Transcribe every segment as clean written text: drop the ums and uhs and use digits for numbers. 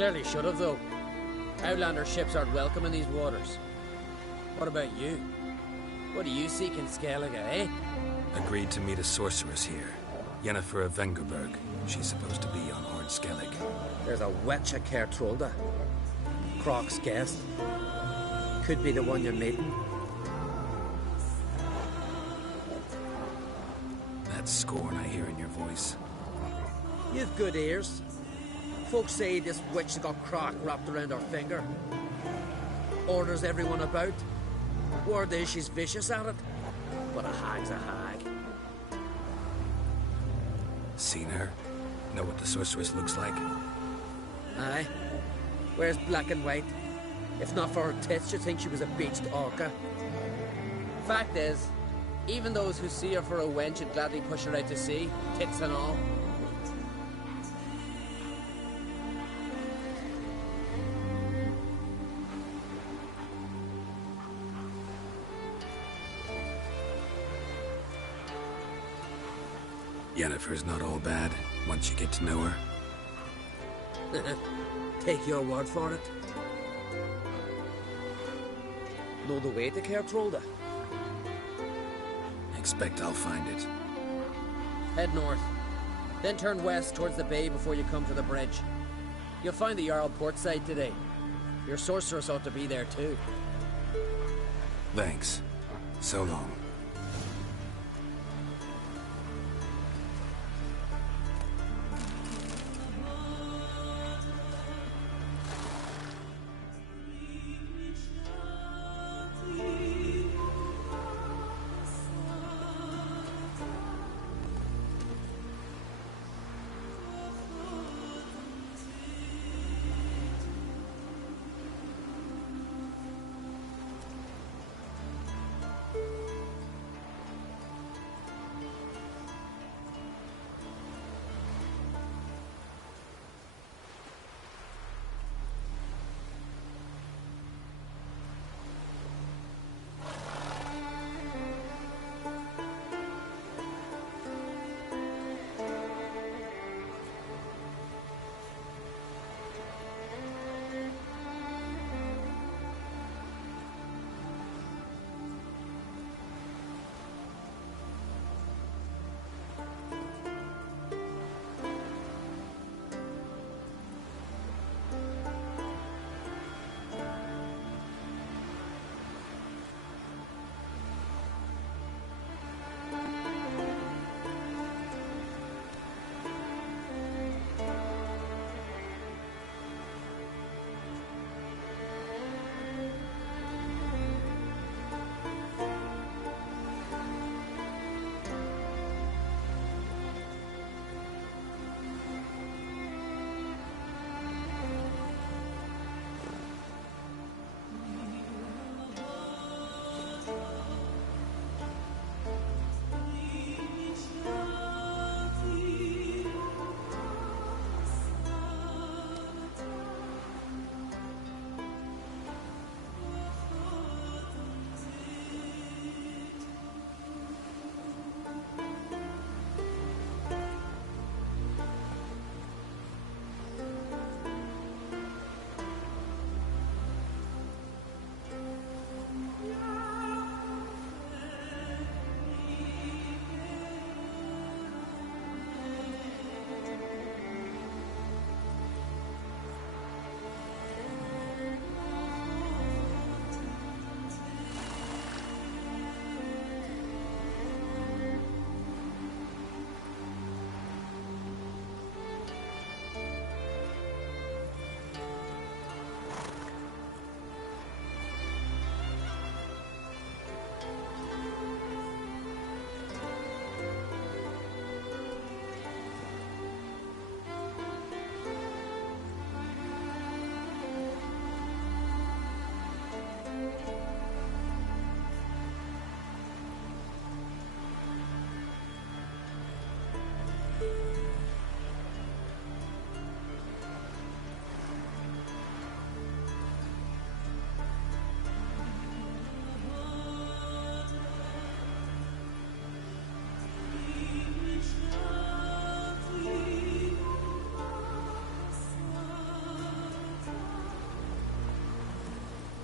Clearly should have, though. Outlander ships aren't welcome in these waters. What about you? What do you seek in Skellige, eh? Agreed to meet a sorceress here. Yennefer of Vengerberg. She's supposed to be on Ord Skellig. There's a witch at Kertrolda. Croc's guest. Could be the one you're meeting. That scorn I hear in your voice. You've good ears. Folks say this witch has got Croc wrapped around her finger. Orders everyone about. Word is she's vicious at it. But a hag's a hag. Seen her? Know what the sorceress looks like? Aye. Wears black and white. If not for her tits, you'd think she was a beached orca. Fact is, even those who see her for a wench would gladly push her out to sea, tits and all. Yennefer's not all bad, once you get to know her. Take your word for it. Know the way to Kertrolda? Expect I'll find it. Head north. Then turn west towards the bay before you come to the bridge. You'll find the Jarl port side today. Your sorceress ought to be there too. Thanks. So long.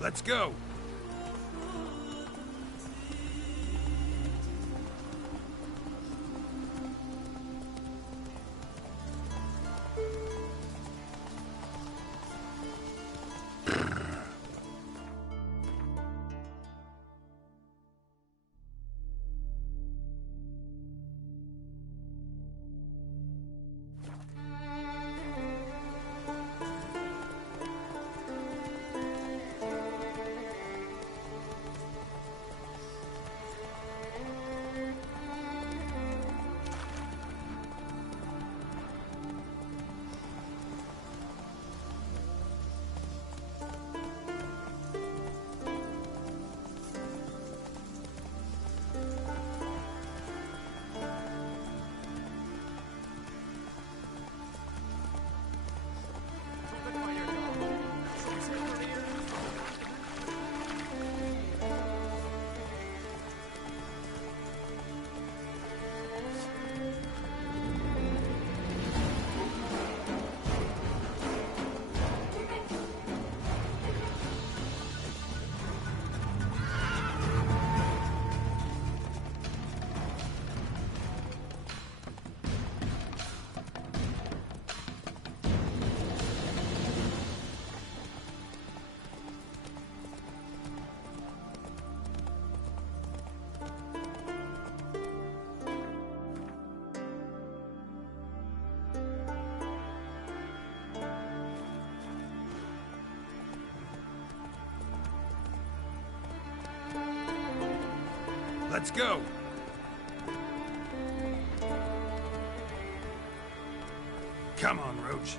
Let's go! Let's go! Come on, Roach.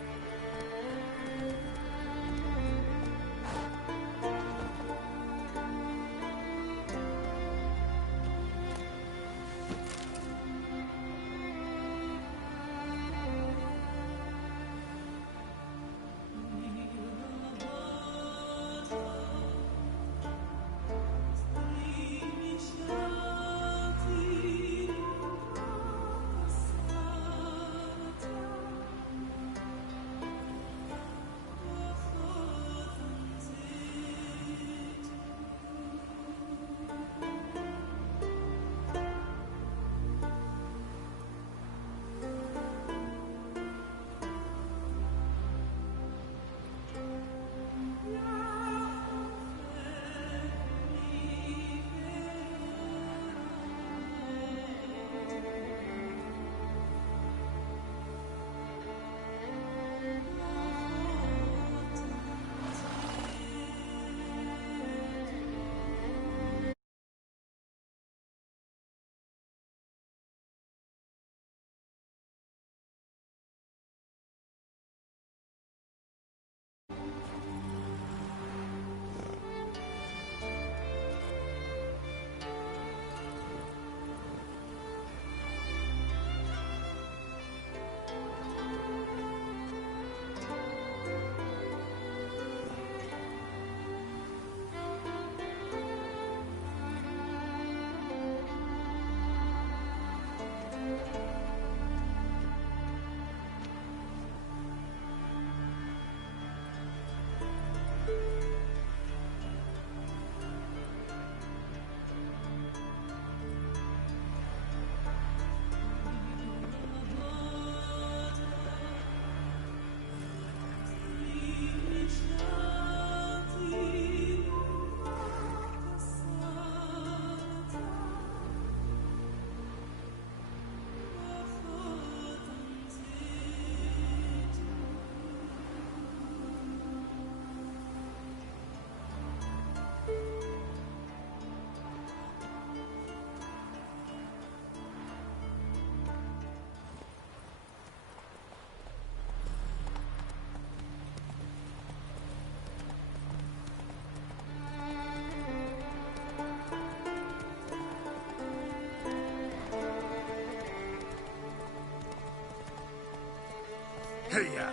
Hey-ya!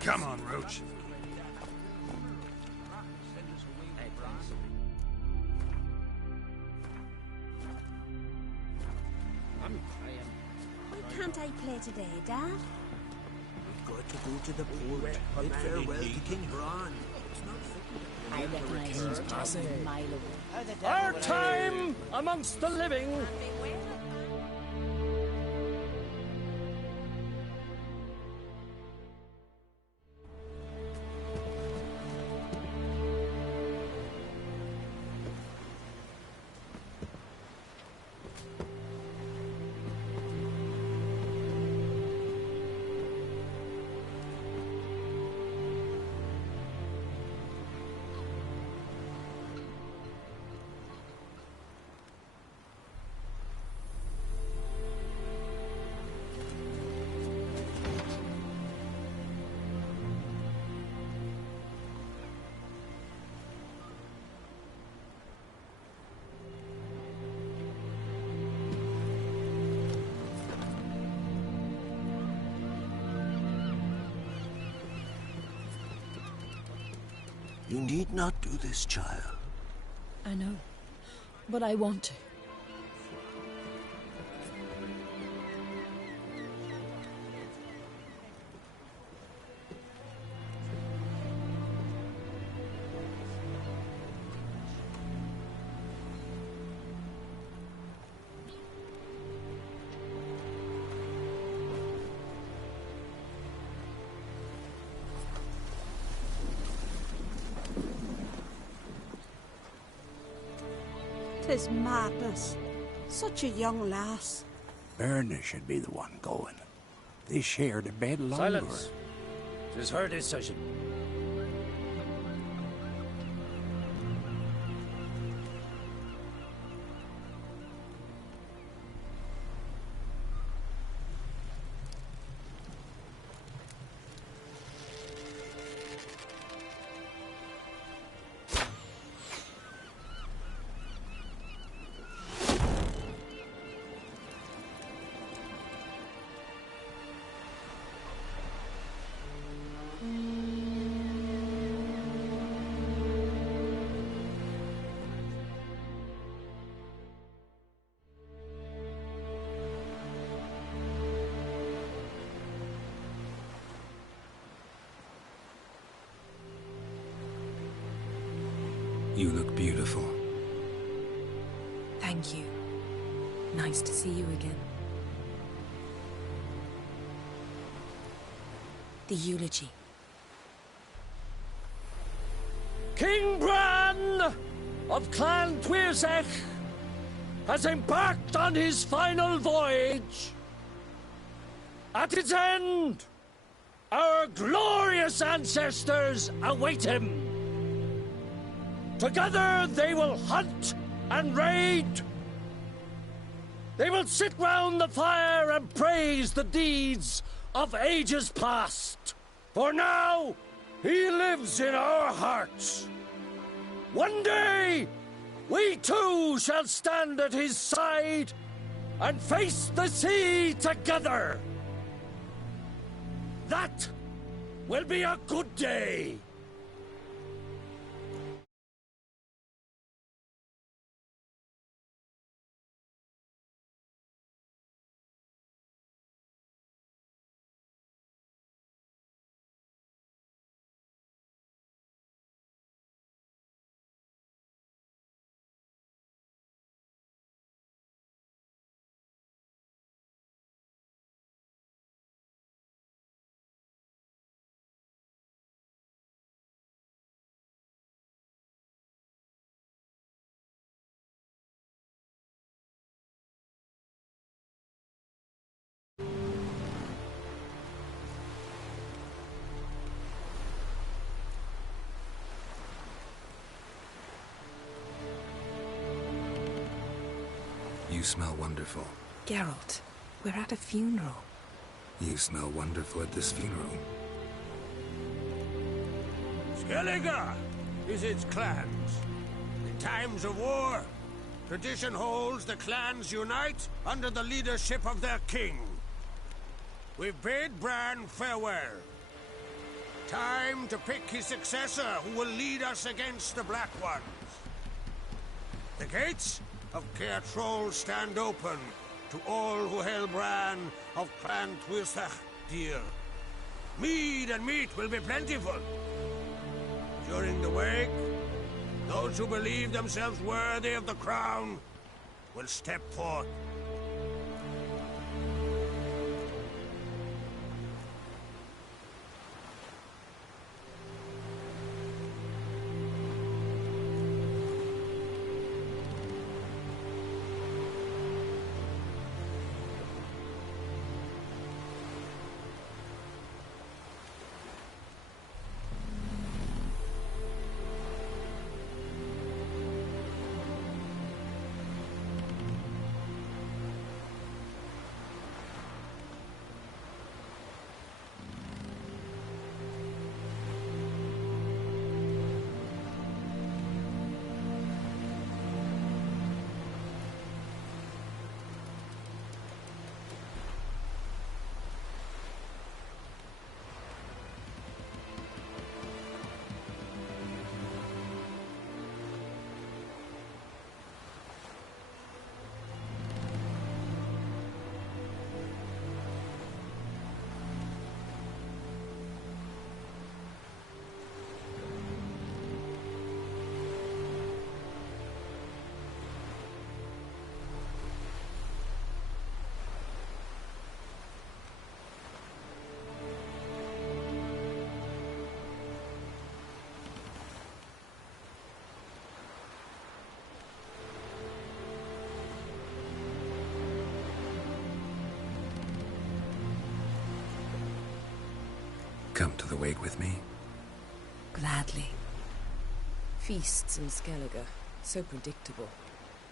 Come on, Roach. can't I play today, Dad? We've got to go to the port. Bid farewell to King Bran. It's not fitting. I recognise he's passing a mile away. Our time amongst the living. You need not do this, child. I know, but I want to. Tis madness. Such a young lass. Berna should be the one going. They shared a bed longer. Silence. 'Tis her decision. You look beautiful. Thank you. Nice to see you again. The eulogy. King Bran of Clan Twirsech has embarked on his final voyage. At its end, our glorious ancestors await him. Together they will hunt and raid. They will sit round the fire and praise the deeds of ages past. For now, he lives in our hearts. One day, we too shall stand at his side and face the sea together. That will be a good day. You smell wonderful. Geralt, we're at a funeral. You smell wonderful at this funeral. Skellige visits clans. In times of war, tradition holds the clans unite under the leadership of their king. We've bid Bran farewell. Time to pick his successor who will lead us against the Black Ones. The gates of Caer Troll stand open to all who hail Bran of Clan Tuisach dear. Mead and meat will be plentiful. During the wake, those who believe themselves worthy of the crown will step forth. Come to the wake with me? Gladly. Feasts in Skellige, so predictable.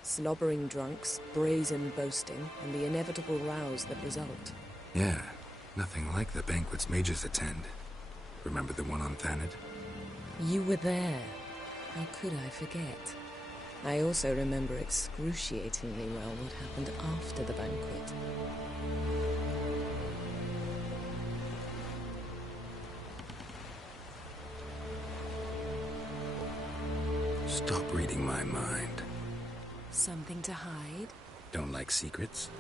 Slobbering drunks, brazen boasting, and the inevitable rows that result. Yeah, nothing like the banquets mages attend. Remember the one on Thanedd? You were there. How could I forget? I also remember excruciatingly well what happened after the banquet. Stop reading my mind. Something to hide? Don't like secrets?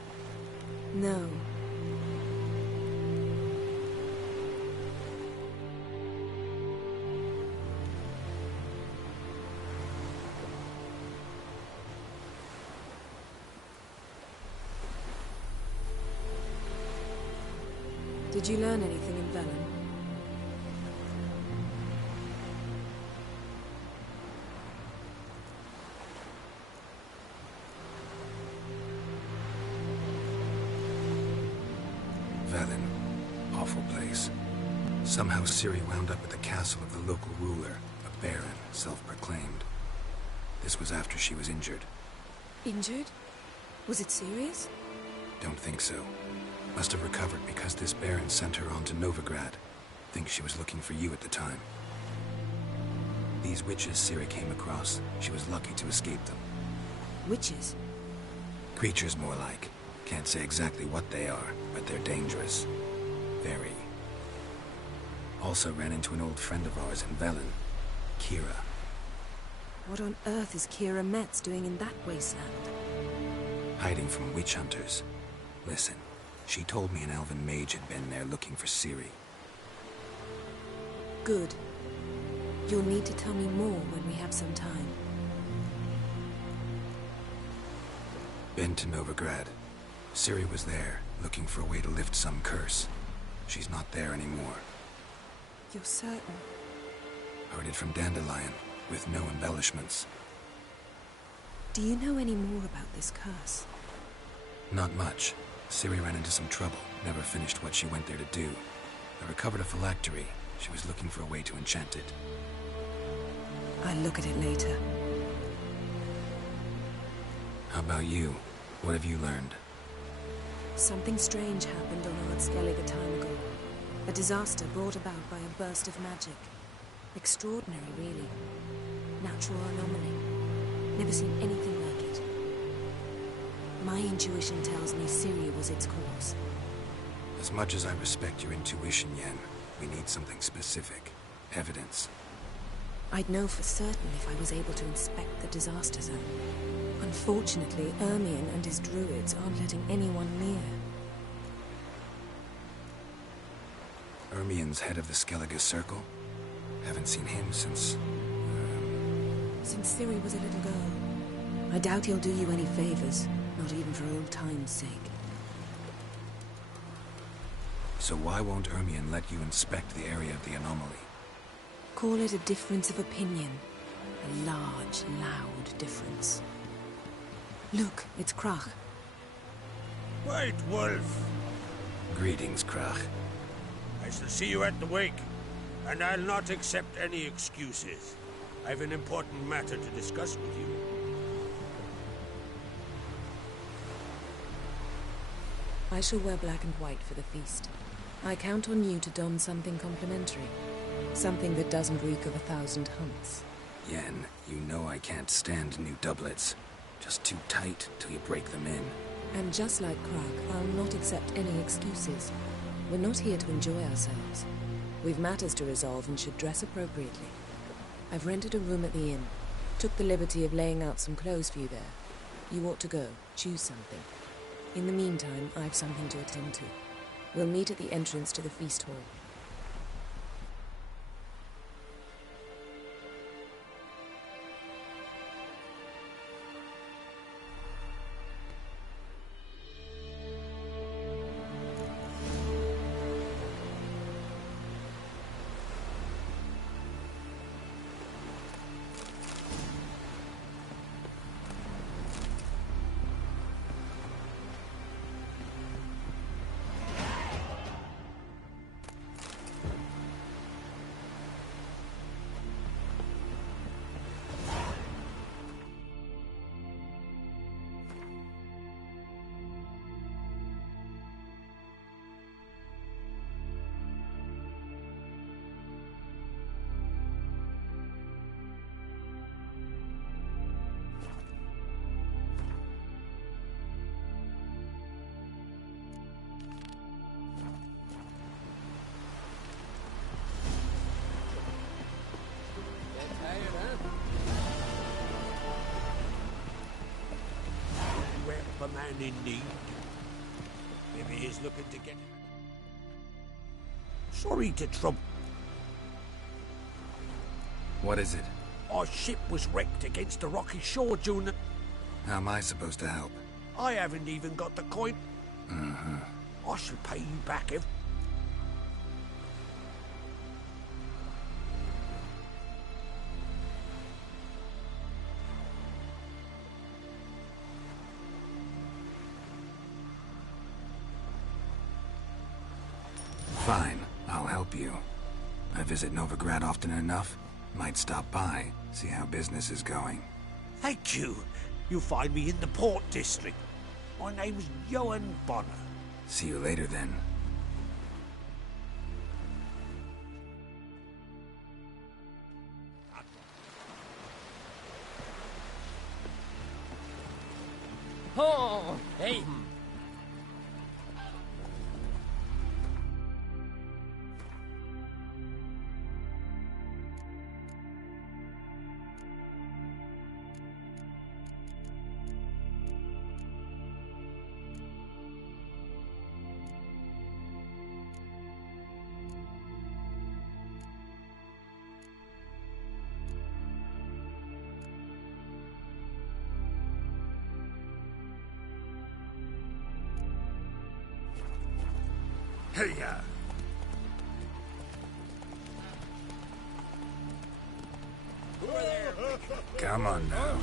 No. Did you learn anything in Velen? Velen. Awful place. Somehow Ciri wound up at the castle of the local ruler, a baron, self-proclaimed. This was after she was injured. Injured? Was it serious? Don't think so. Must have recovered because this baron sent her on to Novigrad. Think she was looking for you at the time. These witches Ciri came across, she was lucky to escape them. Witches? Creatures more like. Can't say exactly what they are, but they're dangerous. Very. Also ran into an old friend of ours in Velen, Kira. What on earth is Kira Metz doing in that wasteland? Hiding from witch hunters. Listen, she told me an elven mage had been there looking for Ciri. Good. You'll need to tell me more when we have some time. Been to Novigrad. Ciri was there, looking for a way to lift some curse. She's not there anymore. You're certain? Heard it from Dandelion, with no embellishments. Do you know any more about this curse? Not much. Ciri ran into some trouble, never finished what she went there to do. I recovered a phylactery. She was looking for a way to enchant it. I'll look at it later. How about you? What have you learned? Something strange happened on Ard Skellige a time ago. A disaster brought about by a burst of magic. Extraordinary, really. Natural anomaly. Never seen anything like it. My intuition tells me Ciri was its cause. As much as I respect your intuition, Yen, we need something specific. Evidence. I'd know for certain if I was able to inspect the disaster zone. Unfortunately, Ermion and his druids aren't letting anyone near. Ermion's head of the Skellige Circle? Haven't seen him since... Since Ciri was a little girl. I doubt he'll do you any favors, not even for old time's sake. So why won't Ermion let you inspect the area of the anomaly? Call it a difference of opinion. A large, loud difference. Look, it's Krach. White Wolf. Greetings, Krach. I shall see you at the wake, and I'll not accept any excuses. I've an important matter to discuss with you. I shall wear black and white for the feast. I count on you to don something complimentary. Something that doesn't reek of 1,000 hunts. Yen, you know I can't stand new doublets. Just too tight till you break them in. And just like Krach, I'll not accept any excuses. We're not here to enjoy ourselves. We've matters to resolve and should dress appropriately. I've rented a room at the inn. Took the liberty of laying out some clothes for you there. You ought to go. Choose something. In the meantime, I've something to attend to. We'll meet at the entrance to the feast hall. A man in need. Maybe he's looking to get... Sorry to trouble. What is it? Our ship was wrecked against a rocky shore, June. How am I supposed to help? I haven't even got the coin. I shall pay you back if... Fine, I'll help you. I visit Novigrad often enough. Might stop by, see how business is going. Thank you. You'll find me in the Port District. My name's Johan Bonner. See you later then. Oh, hey. Hey-ya! Come on now.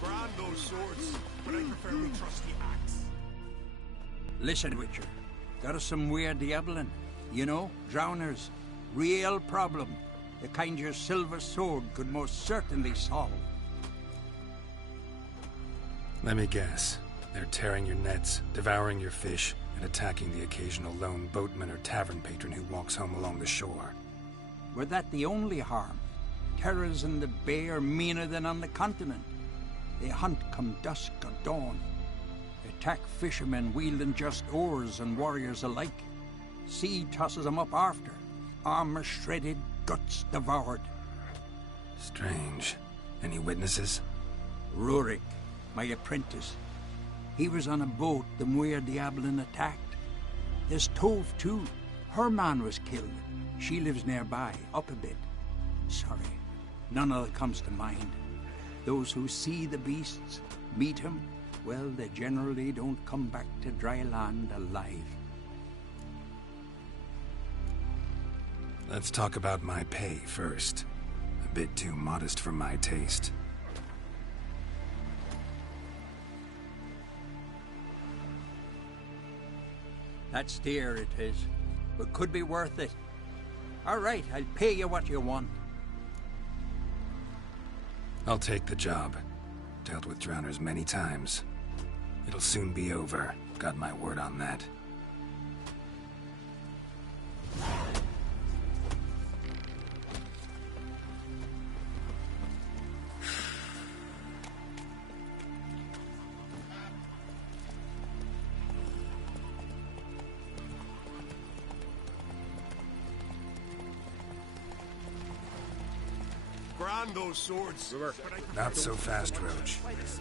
Brand those swords, but I prefer my trusty axe. Listen, Witcher. Got us some weird diabling. You know, drowners. Real problem. The kind your silver sword could most certainly solve. Let me guess. They're tearing your nets, devouring your fish, and attacking the occasional lone boatman or tavern patron who walks home along the shore. Were that the only harm? Terrors in the bay are meaner than on the continent. They hunt come dusk or dawn. Attack fishermen wielding just oars and warriors alike. Sea tosses them up after. Armor shredded, guts devoured. Strange. Any witnesses? Rurik, my apprentice. He was on a boat the Muir Diablin attacked. There's Tove, too. Her man was killed. She lives nearby, up a bit. Sorry, none of it comes to mind. Those who see the beasts, meet him, well, they generally don't come back to dry land alive. Let's talk about my pay first. A bit too modest for my taste. That's dear, it is, but could be worth it. All right, I'll pay you what you want. I'll take the job. Dealt with drowners many times. It'll soon be over. Got my word on that. Grand those swords. Not so fast, Roach. Because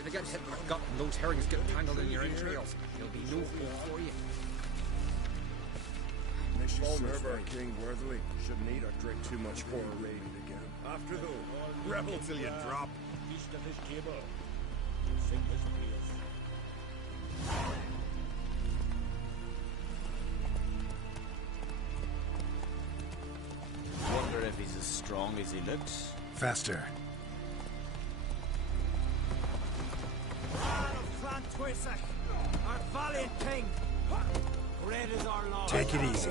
if you get hit in the gut and those herrings get tangled in your entrails, there'll be no hope for you. Serve our king worthily. Shouldn't eat or drink too much for a raid again. After though, rebel till you drop. Feast at his table. Sing his praise. Wonder if he's as strong as he looks. Faster. Our valiant king. Great is our Lord. Take it easy.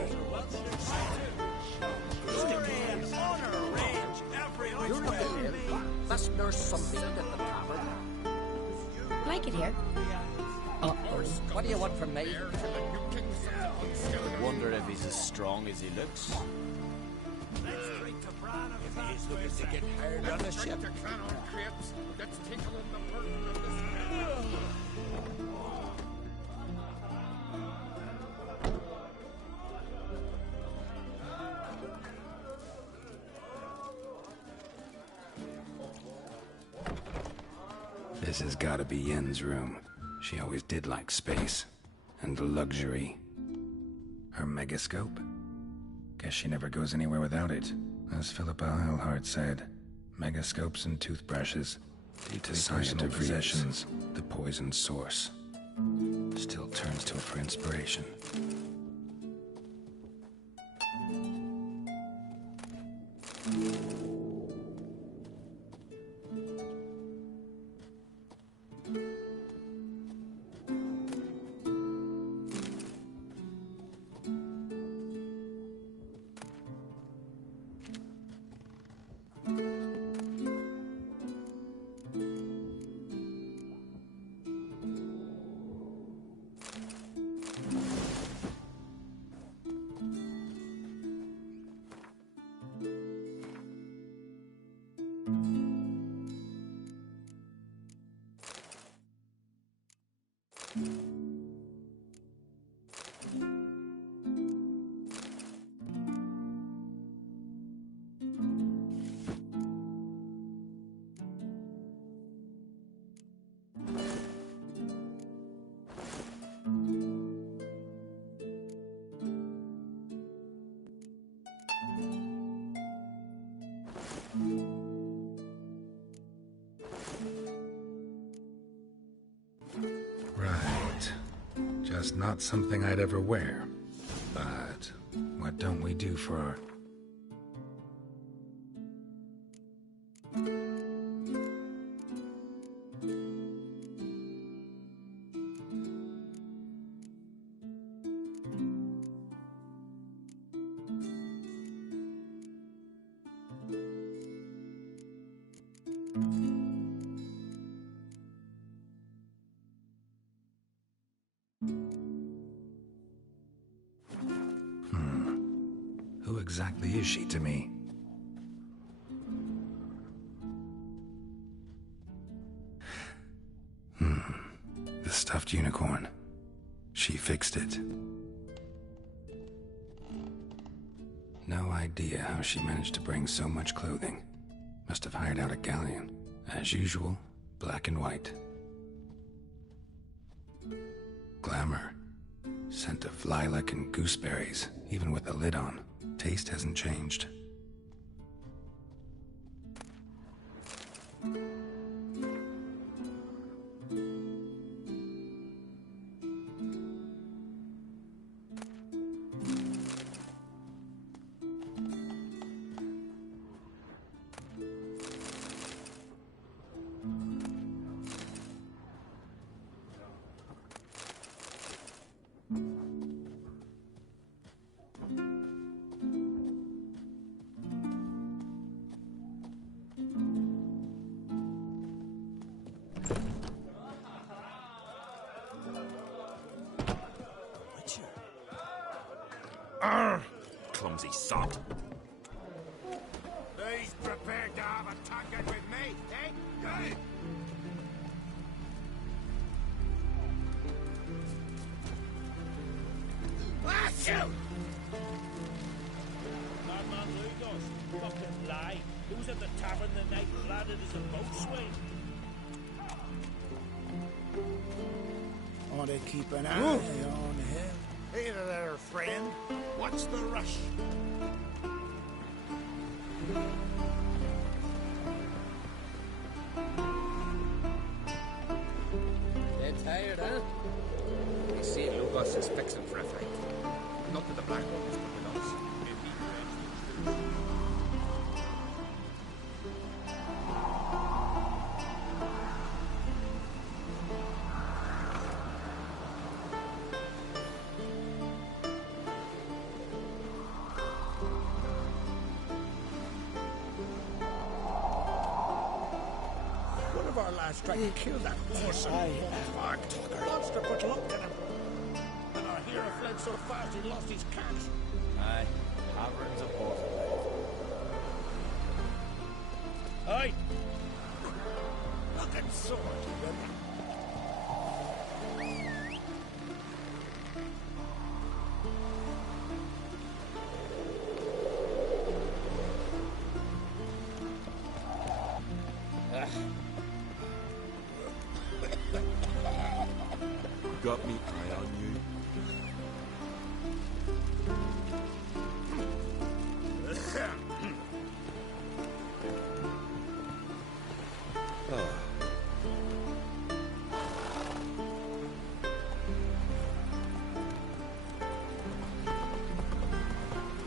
Honor range every You're not ill. Must nurse some meat at the tavern. Like it here. Uh-oh. What do you want from me? Wonder if he's as strong as he looks. If he's looking to get hired on the ship. This has gotta be Yen's room. She always did like space. And luxury. Her megascope? Guess she never goes anywhere without it. As Philippa Eilhart said, megascopes and toothbrushes. Deeply personal possessions, the poison source. Still turns to it for inspiration. Right. Just not something I'd ever wear. But what don't we do for our... Who exactly is she to me? The stuffed unicorn. She fixed it. No idea how she managed to bring so much clothing. Must have hired out a galleon. As usual, Black and white. Glamour. Scent of lilac and gooseberries, even with the lid on. Taste hasn't changed. Clumsy sot. He's prepared to have a target with me, eh? Hey! Ah, shoot! Madman Lugos, fucking lie. He was at the tavern the night cladded as a boatswain. Ought to keep an eye on him. Hey there, friend. What's the rush? Dead tired, huh? I see Lugos is fixing for a fight. Not that the Black Ones, but with us. One of our lads tried to kill that horse and fog talker. Monster put luck to him. And our hero fled so fast he lost his cat. Aye, taverns of Waterloo. Aye! Look at sword, Got me eye on you.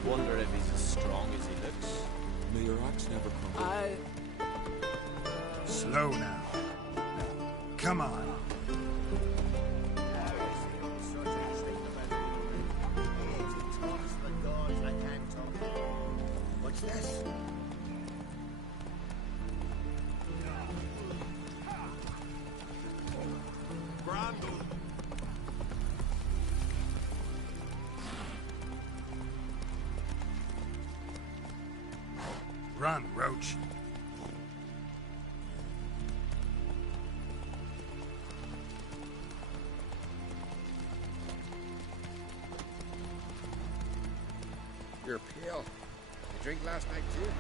Wonder if he's as strong as he looks. May your axe never crumble. Slow now. Come on. What's this? Brandon. Run, Roach. You're pale. You drink last night too?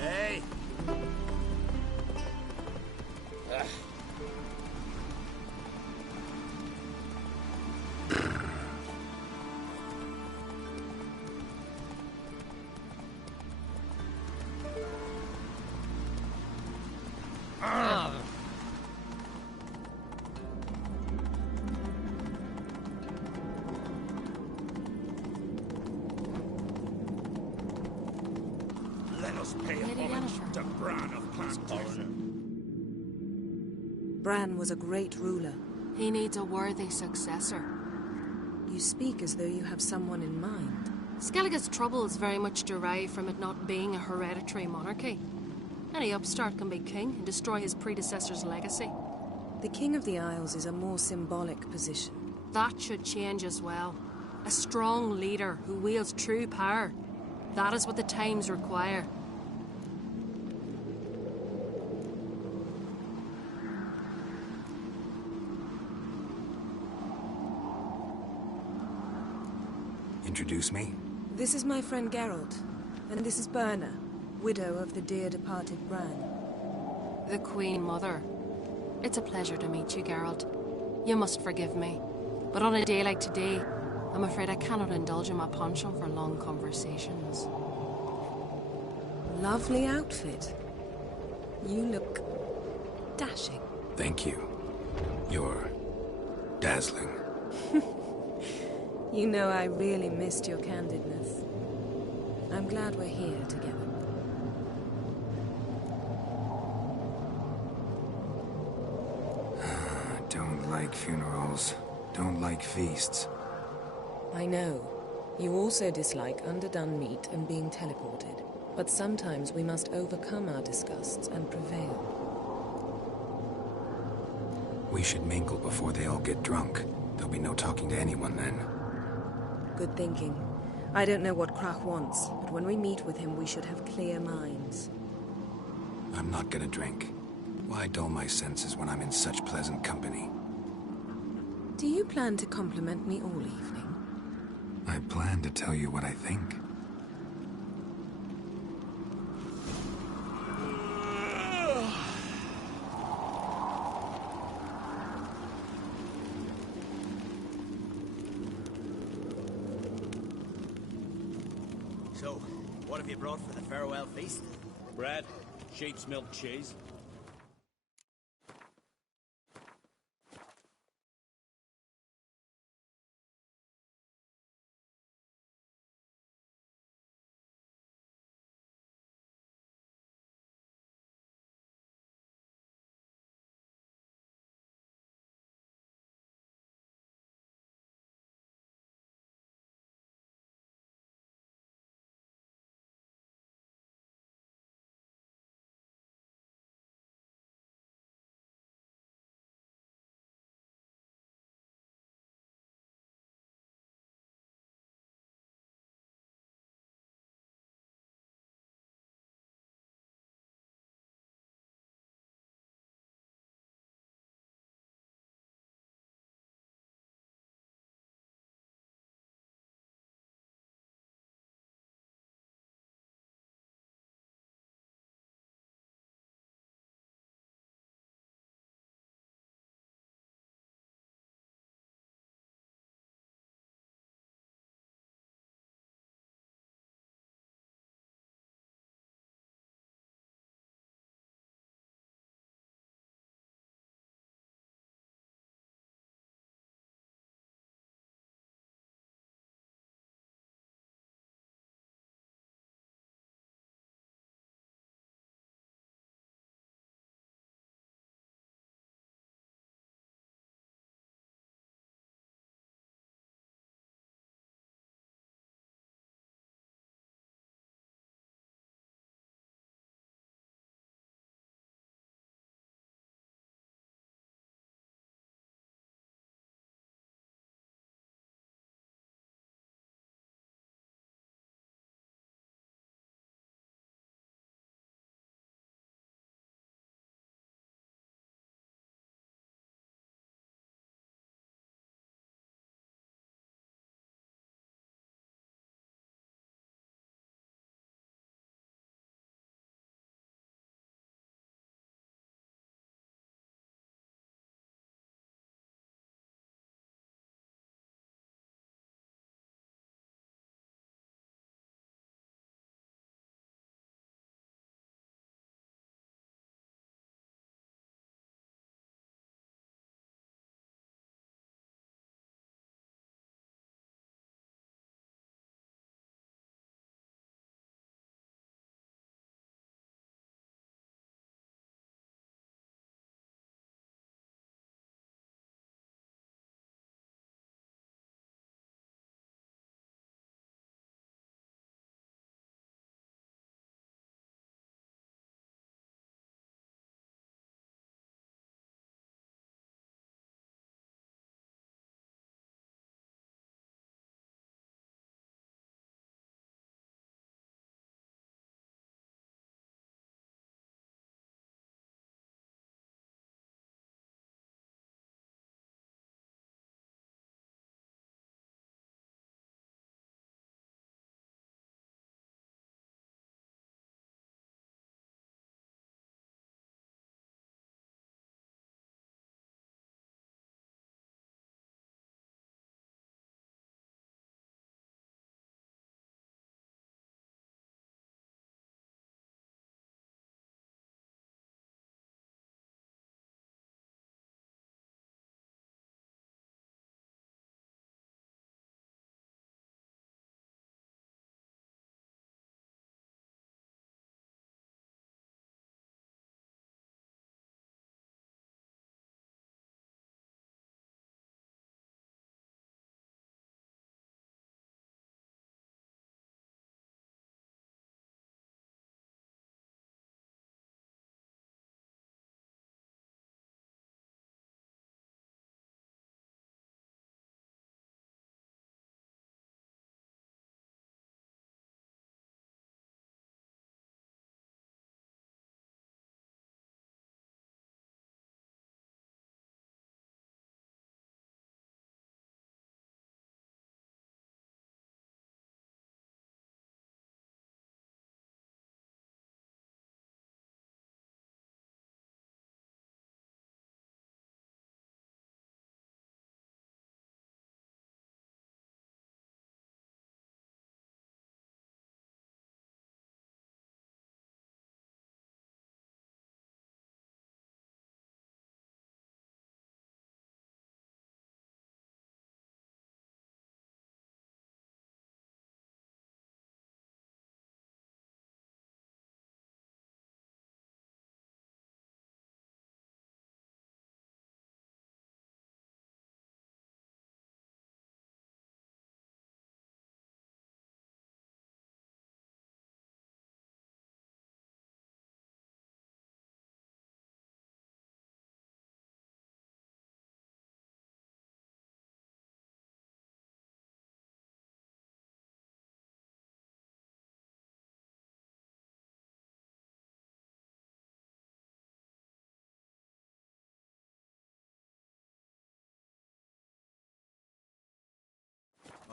Hey! Let us pay homage to Bran of Clan. Bran was a great ruler. He needs a worthy successor. You speak as though you have someone in mind. Skellige's troubles very much derive from it not being a hereditary monarchy. Any upstart can be king and destroy his predecessor's legacy. The King of the Isles is a more symbolic position. That should change as well. A strong leader who wields true power. That is what the times require. Introduce me? This is my friend Geralt, and this is Berna, widow of the dear departed Bran. The Queen Mother. It's a pleasure to meet you, Geralt. You must forgive me, but on a day like today, I'm afraid I cannot indulge in my penchant for long conversations. Lovely outfit. You look dashing. Thank you. You're dazzling. You know I really missed your candidness. I'm glad we're here together. Don't like funerals. Don't like feasts. I know. You also dislike underdone meat and being teleported. But sometimes we must overcome our disgusts and prevail. We should mingle before they all get drunk. There'll be no talking to anyone then. Good thinking. I don't know what Krach wants, but when we meet with him, we should have clear minds. I'm not gonna drink. Why dull my senses when I'm in such pleasant company? Do you plan to compliment me all evening? I plan to tell you what I think. So, what have you brought for the farewell feast? Bread, sheep's milk cheese.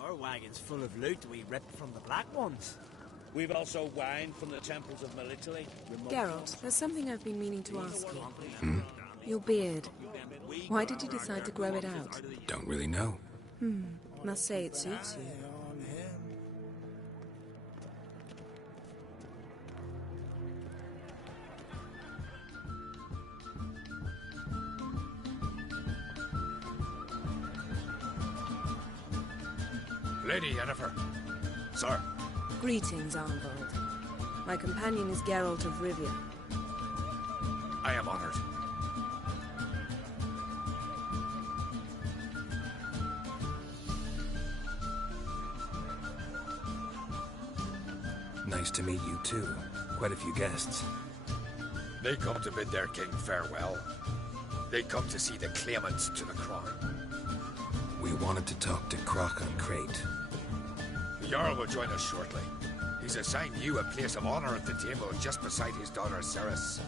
Our wagon's full of loot we ripped from the Black Ones. We've also wine from the temples of Melitele. Geralt, there's something I've been meaning to ask you. Your beard. Why did you decide to grow it out? Don't really know. Must say it suits you. Lady Yennefer. Sir. Greetings, Arnvald. My companion is Geralt of Rivia. I am honored. Nice to meet you too. Quite a few guests. They come to bid their king farewell. They come to see the claimants to the crown. We wanted to talk to Croc on Crate. The Jarl will join us shortly. He's assigned you a place of honor at the table just beside his daughter Ceres.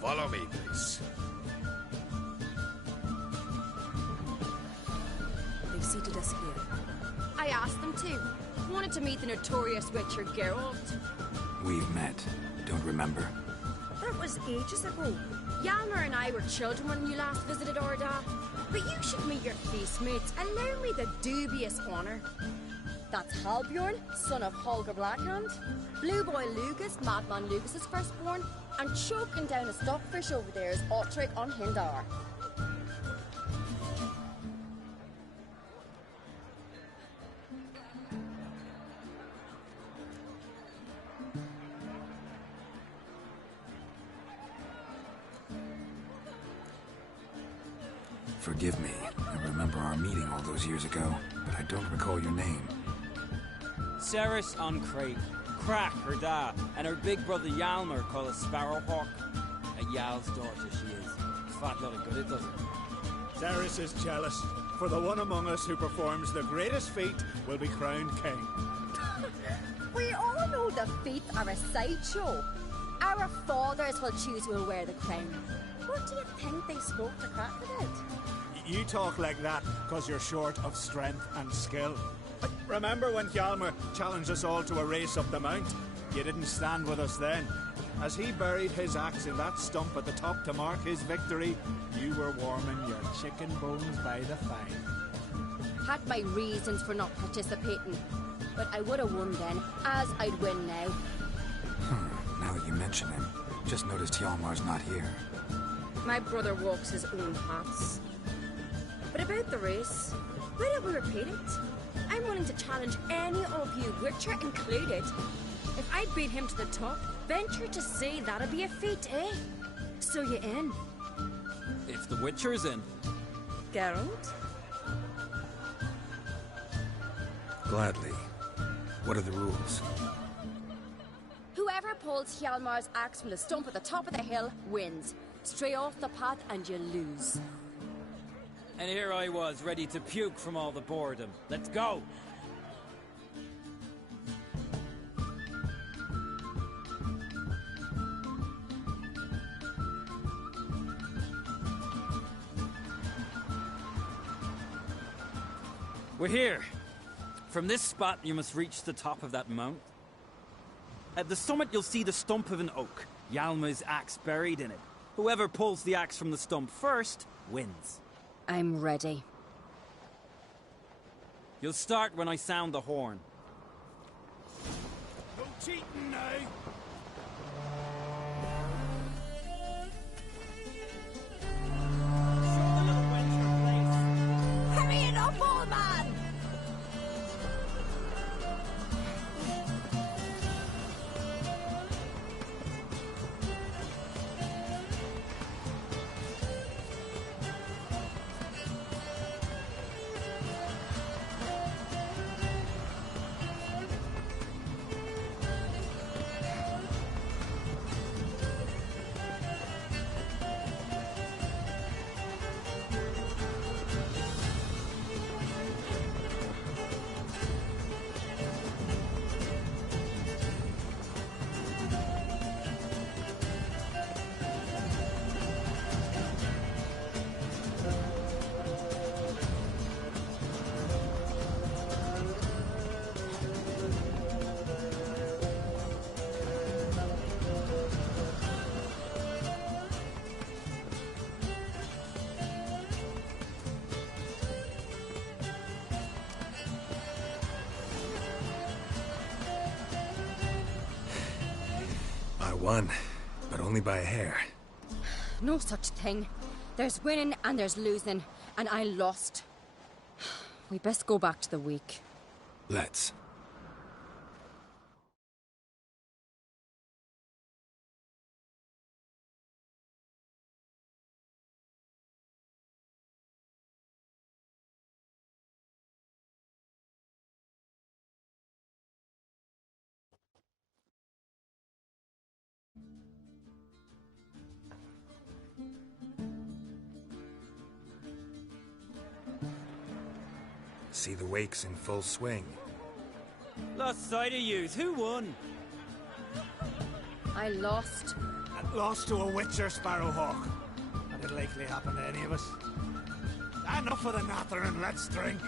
Follow me, please. They've seated us here. I asked them to. Wanted to meet the notorious Witcher Geralt. We've met. Don't remember. That was ages ago. Hjalmar and I were children when you last visited Orda. But you should meet your feast mates. Allow me the dubious honor. That's Halbjorn, son of Holger Blackhand. Blue Boy Lugus, Madman Lugus' firstborn. And choking down a stockfish over there is Otric on Hindar. Forgive me. I remember our meeting all those years ago, but I don't recall your name. Ceres on Crate, Crack, her dad, and her big brother Hjalmar called a Sparrowhawk. A Jarl's daughter she is. Fat lot of good it doesn't. Ceres is jealous, for the one among us who performs the greatest feat will be crowned king. We all know the feet are a sideshow. Our fathers will choose who will wear the crown. What do you think they spoke to Crack about? You talk like that because you're short of strength and skill. Remember when Hjalmar challenged us all to a race up the mount? You didn't stand with us then. As he buried his axe in that stump at the top to mark his victory, you were warming your chicken bones by the fire. Had my reasons for not participating, but I would have won then, as I'd win now. Now that you mention him, just noticed Hjalmar's not here. My brother walks his own paths. But about the race, why don't we repeat it? I'm willing to challenge any of you, Witcher included. If I beat him to the top, venture to say that'd be a feat, eh? So you in? If the Witcher's in. Geralt? Gladly. What are the rules? Whoever pulls Hjalmar's axe from the stump at the top of the hill wins. Stray off the path and you lose. And here I was, ready to puke from all the boredom. Let's go! We're here. From this spot, you must reach the top of that mount. At the summit, you'll see the stump of an oak. Hjalmar's axe buried in it. Whoever pulls the axe from the stump first, wins. I'm ready. You'll start when I sound the horn. No cheating now! Hurry it up, old man! won, but only by a hair. No such thing. There's winning and there's losing, and I lost. We best go back to the week. Let's. See the wakes in full swing. Lost sight of yous. Who won? I lost. Lost to a witcher, Sparrowhawk. That'd likely happen to any of us. Enough of the nattering, let's drink.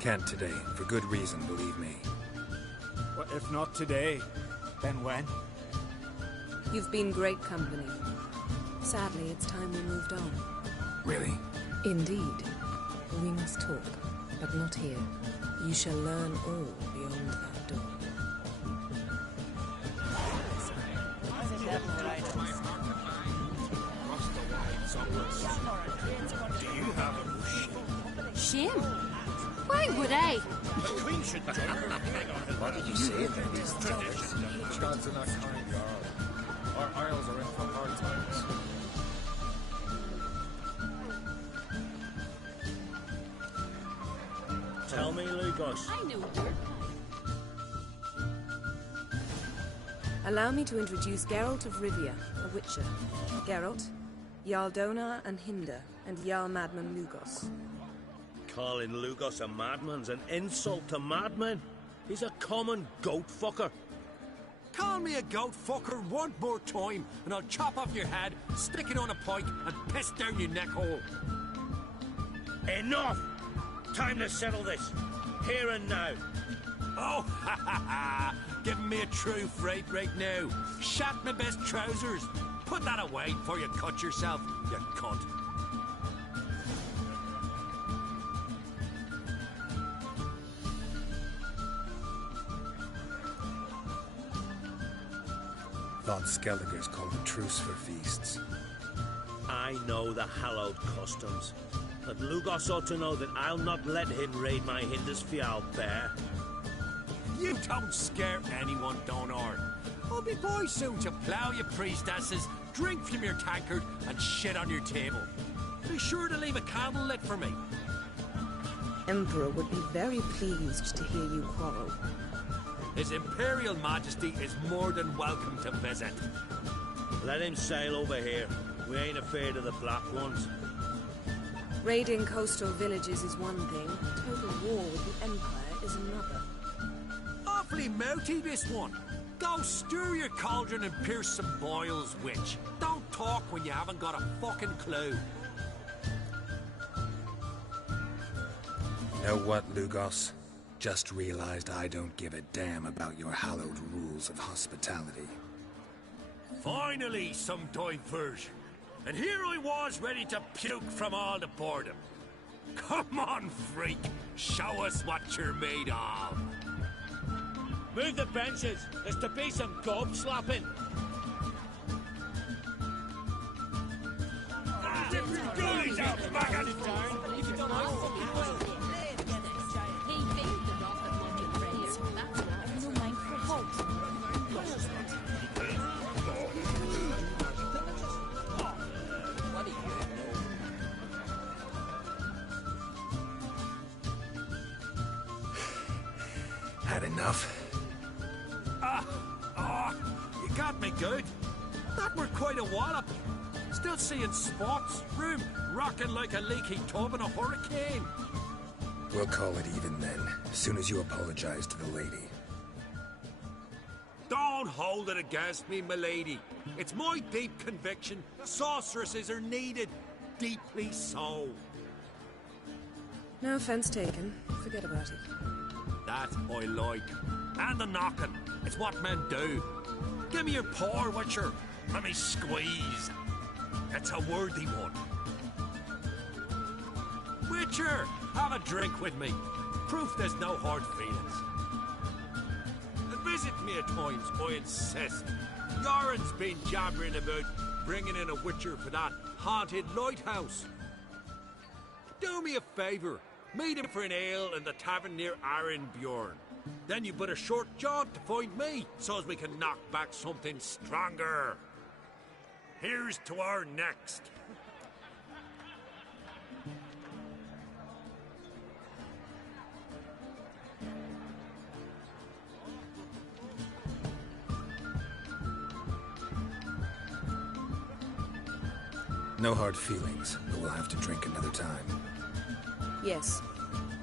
Can't today, for good reason, believe me. Well, if not today, then when? You've been great company. Sadly, it's time we moved on. Really? Indeed. We must talk, but not here. You shall learn all beyond that door. Do you have a Shame. Why would I? The Queen should join her. What did you say about this tradition? Gods are not kind, Jarl. Our isles are in for hard times. Tell me, Lugos. I know you. Allow me to introduce Geralt of Rivia, a witcher. Geralt, Jarl Donar and Hinder, and Jarl Madman Lugos. Calling Lugos a madman's an insult to madmen. He's a common goat fucker. Call me a goat fucker one more time, and I'll chop off your head, stick it on a pike, and piss down your neck hole. Enough! Time to settle this. Here and now. Oh, ha ha ha! Giving me a true fright right now. Shat my best trousers. Put that away before you cut yourself, you cunt. Thought Skelligers called a truce for feasts. I know the hallowed customs. But Lugos ought to know that I'll not let him raid my Hindisfial bear. You don't scare anyone, Donar. I'll be boys soon to plough your priestesses, drink from your tankard, and shit on your table. Be sure to leave a candle lit for me. Emperor would be very pleased to hear you quarrel. His Imperial Majesty is more than welcome to visit. Let him sail over here. We ain't afraid of the Black Ones. Raiding coastal villages is one thing. Total war with the Empire is another. Awfully mouthy, this one. Go stir your cauldron and pierce some boils, witch. Don't talk when you haven't got a fucking clue. You know what, Lugos? Just realized I don't give a damn about your hallowed rules of hospitality. Finally, some diversion. And here I was ready to puke from all the boredom. Come on, freak. Show us what you're made of. Move the benches. There's to be some gob slapping. Goodies out, maggot! Had enough? You got me good. That were quite a wallop. Still seeing spots, room rocking like a leaky tub in a hurricane. We'll call it even then, as soon as you apologize to the lady. Don't hold it against me, milady. It's my deep conviction sorceresses are needed. Deeply so. No offense taken. Forget about it. That I like. And the knocking. It's what men do. Give me your paw, Witcher. Let me squeeze. It's a worthy one. Witcher, have a drink with me. Proof there's no hard feelings. And visit me at times, I insist. Goran's been jabbering about bringing in a Witcher for that haunted lighthouse. Do me a favour. Meet him for an ale in the tavern near Arenbjorn. Then you but a short jaunt to find me, so as we can knock back something stronger. Here's to our next. No hard feelings, but we'll have to drink another time. Yes.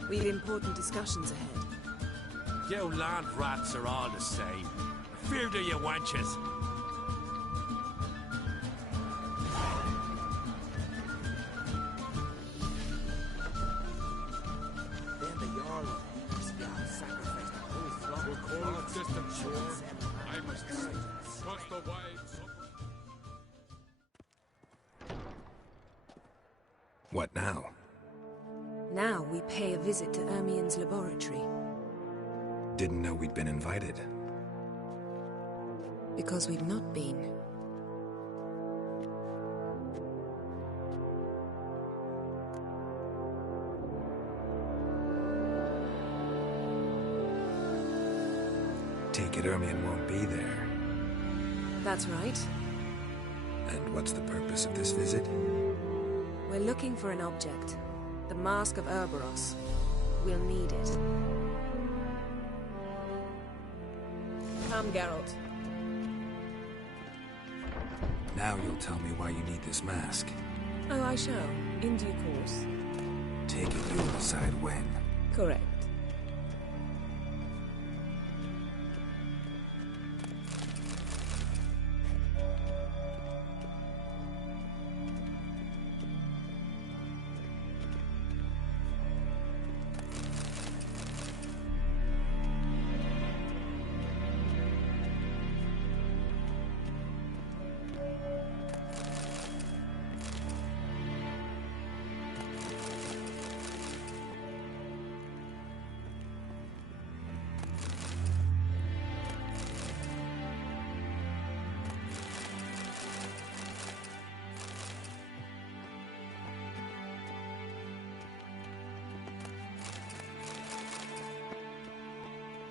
We've important discussions ahead. You land rats are all the same. Fear to you wenches. Then the Jarl sacrificed the whole flock of cold distant shore, I must cross the wide. What now? Now we pay a visit to Ermien's laboratory. Didn't know we'd been invited. Because we've not been. Take it Ermien won't be there. That's right. And what's the purpose of this visit? We're looking for an object. The Mask of Urboros. We'll need it. Come, Geralt. Now you'll tell me why you need this mask. Oh, I shall. In due course. Take it you'll decide when. Correct.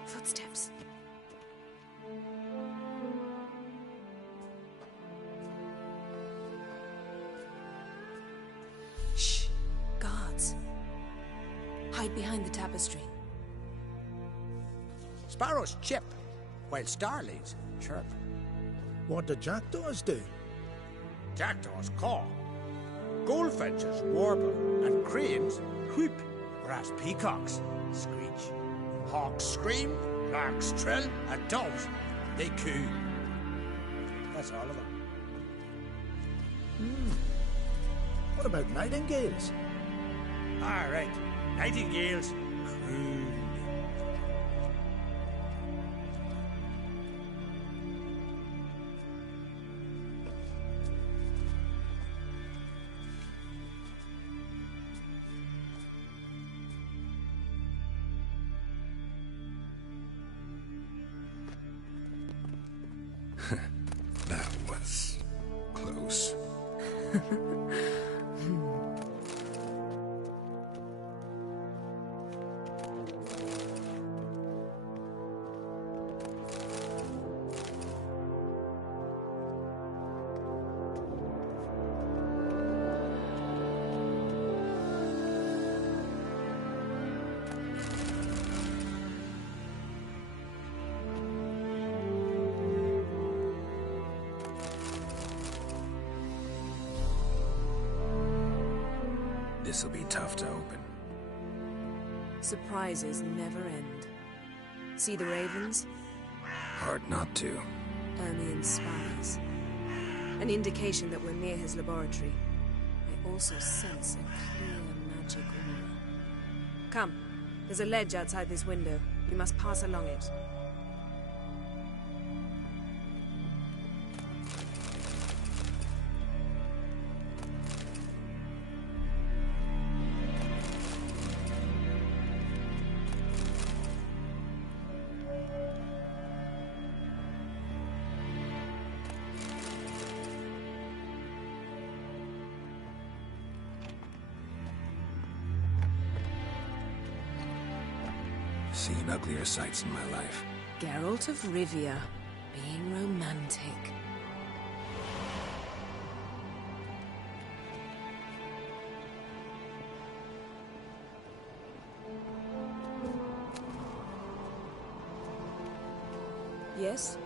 Footsteps. Shh. Guards. Hide behind the tapestry. Sparrows chip, while starlings chirp. What do jackdaws do? Jackdaws caw. Goldfinches warble, and cranes whoop, whereas peacocks screech. Hawks scream, larks trill, and doves, they coo. That's all of them. What about nightingales? All right, nightingales croon. That was close. This'll be tough to open. Surprises never end. See the ravens? Hard not to. Ermien's spies. An indication that we're near his laboratory. I also sense a clear magic aura. Come. There's a ledge outside this window. We must pass along it. seen uglier sights in my life. Geralt of Rivia, being romantic. Yes?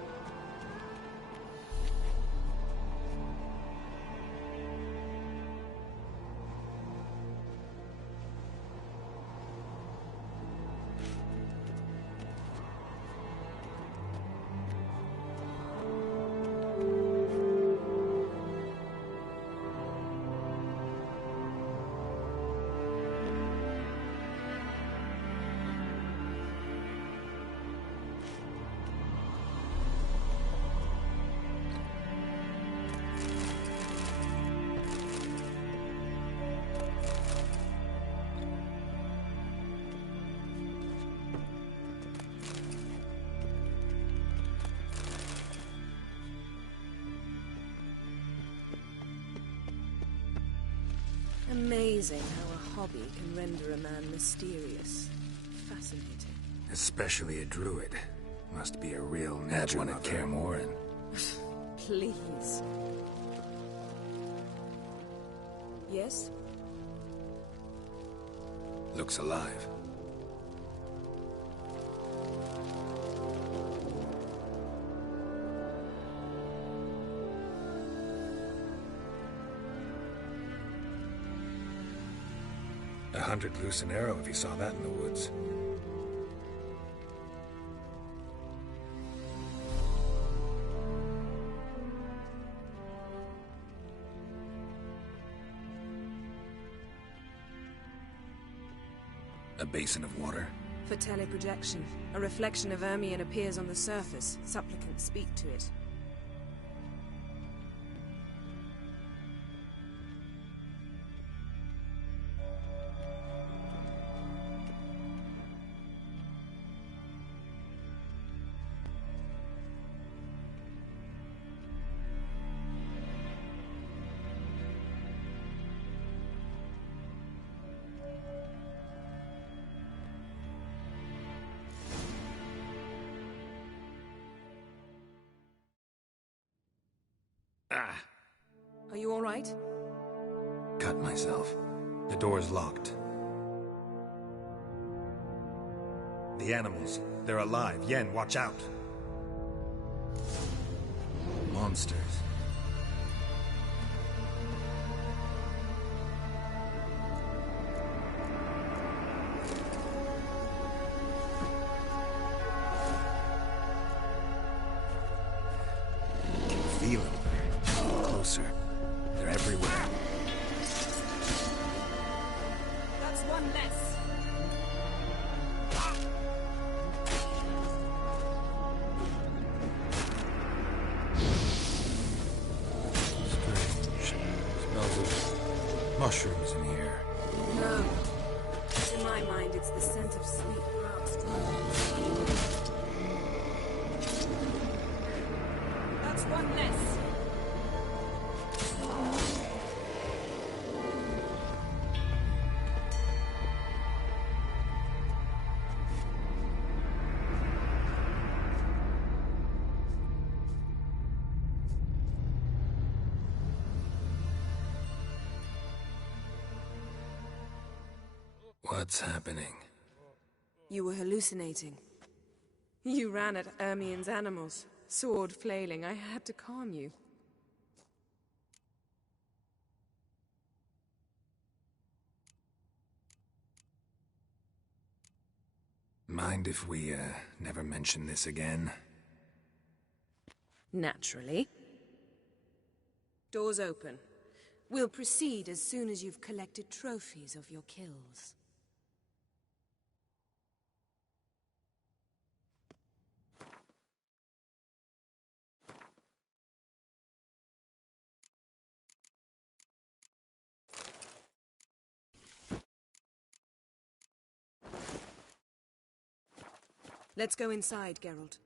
Amazing how a hobby can render a man mysterious. Fascinating. Especially a druid. Must be a real natural one at Kaer Morhen. Please. Yes? Looks alive. A 100 loose an arrow if you saw that in the woods. A basin of water. For teleprojection. A reflection of Ermion appears on the surface. Supplicants speak to it. Ah! Are you all right? Cut myself. The door's locked. The animals. They're alive. Yen, watch out. Monsters. I can feel them. Closer. They're everywhere. That's one less. Smells of mushrooms in here. No. To my mind, it's the scent of sweet grass. That's one less. What's happening? You were hallucinating. You ran at Ermion's animals, sword flailing. I had to calm you. Mind if we, never mention this again? Naturally. Doors open. We'll proceed as soon as you've collected trophies of your kills. Let's go inside, Geralt.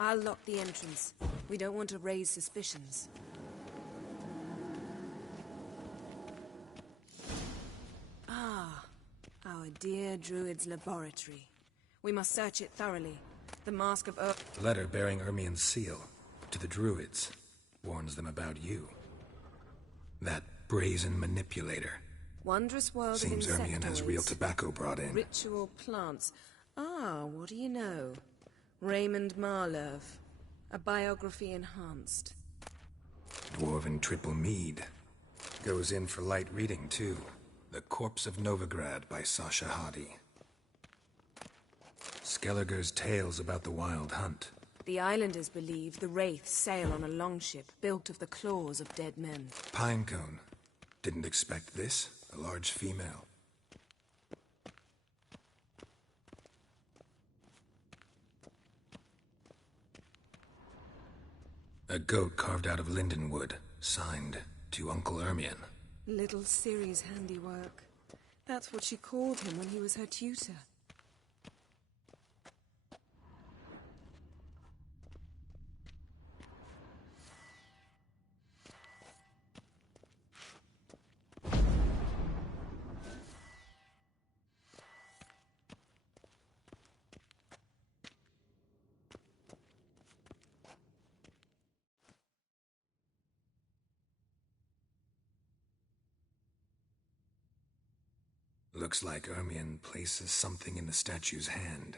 I'll lock the entrance. We don't want to raise suspicions. Fdder Druid's laboratory. We must search it thoroughly. The Mask of Earth... Letter bearing Ermien's seal to the Druids. Warns them about you. That brazen manipulator. Wondrous world Seems of Ermien has real tobacco brought in. Ritual plants. Ah, what do you know? Raymond Marlove. A biography enhanced. Dwarven triple mead. Goes in for light reading, too. The Corpse of Novigrad by Sasha Hadi. Skelliger's tales about the Wild Hunt. The islanders believe the wraiths sail on a longship built of the claws of dead men. Pinecone. Didn't expect this. A large female. A goat carved out of lindenwood. Signed to Uncle Ermien. Little Ciri's handiwork. That's what she called him when he was her tutor. Looks like Ermien places something in the statue's hand.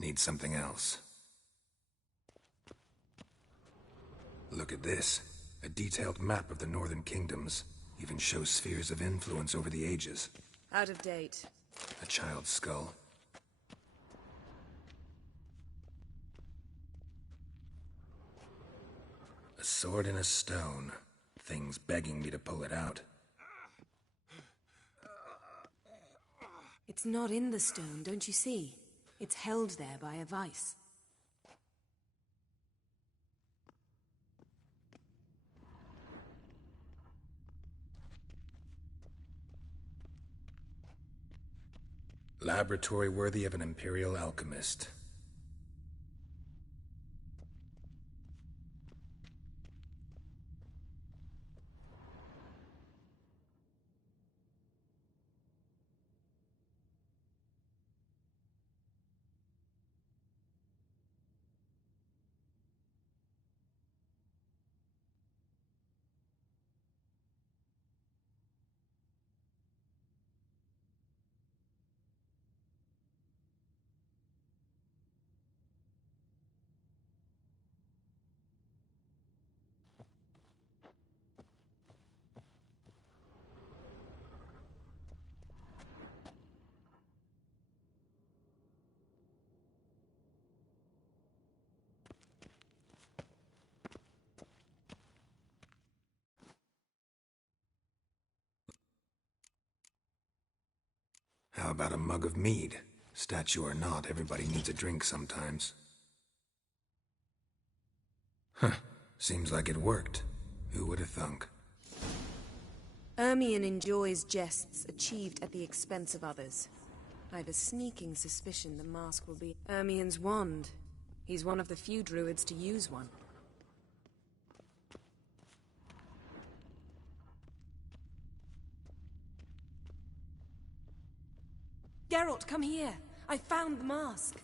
Need something else. Look at this. A detailed map of the Northern Kingdoms. Even shows spheres of influence over the ages. Out of date. A child's skull. A sword in a stone. Thing's begging me to pull it out. It's not in the stone, don't you see? It's held there by a vice. Laboratory worthy of an imperial alchemist. How about a mug of mead? Statue or not, everybody needs a drink sometimes. Huh. Seems like it worked. Who would have thunk? Ermien enjoys jests achieved at the expense of others. I've a sneaking suspicion the mask will be Ermien's wand. He's one of the few druids to use one. Geralt, come here! I found the mask!